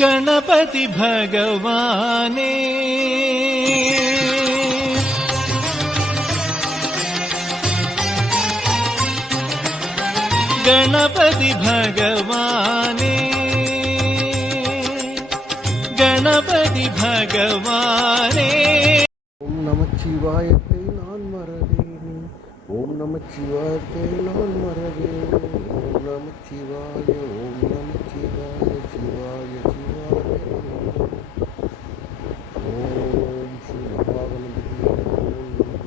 गणपति भगवाने गणपति भगवाने गणपति भगवाने ஓம் நமச்சிவாயத்தை நான் மறவேன். ஓம் நமச்சிவாயத்தை நான் மறவேன். ஓம் நமச்சிவாய ஓம் நமச்சிவாய சிவாய சிவாய ஓம் ஸ்ரீ மகாகணபதி நமோ நமः.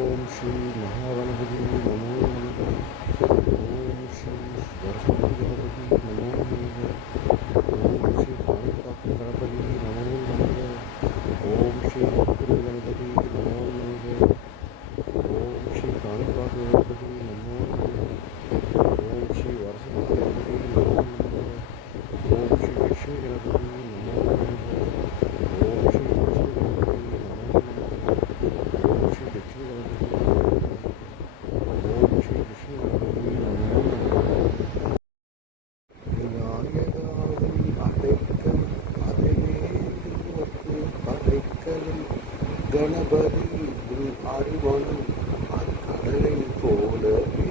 ஓம் ஸ்ரீ மகாகணபதி நமோ நமः. ஓம் ஸ்ரீ சரஸ்வதி கணபதி நமோ நமः. ஓம் ஸ்ரீ காளிகாப்பு கணபதி நமோ நமः. ஓம் ஸ்ரீ அக்குரு கணபதி நமோ நமः. ஓம் ஸ்ரீ காளிகாப்பு கணபதி நமோ நமः. ஓம் ஸ்ரீ வரசதி கணபதி நமோ நமः. ஓம் ஸ்ரீ விஷ்ணு கணபதி நமோ நமः. ஓம் ஸ்ரீ விஷ்ணு கணபதி நமோ நமः. ஓம் ஸ்ரீ லட்சுமி கணபதி நமோ நமः. ஓம் ஸ்ரீ விஷ்ணு கணபதி நமோ நமः. விநாயகாவின் அடைக்கல் அதுவே அடைக்கலும் கணபதி அறிவனும் அக்கடலை போலவே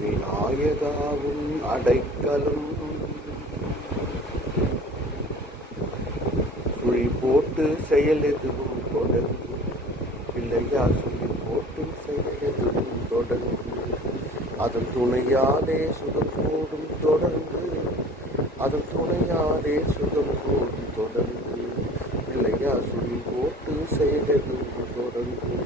விநாயகாவின் அடைக்கலும் சுழி போட்டு செயல் எதுவும் தொடர்ந்து பிள்ளையா சுழி போட்டு செயல் எதுவும் தொடர்ந்து அதன் துணையாலே சுகம் கூடும் தொடர்ந்து அதன் துணையாலே சுகம் கூடும் தொடர்ந்து பிள்ளையா சுழி போட்டு செயல் எதுவும் தொடர்ந்து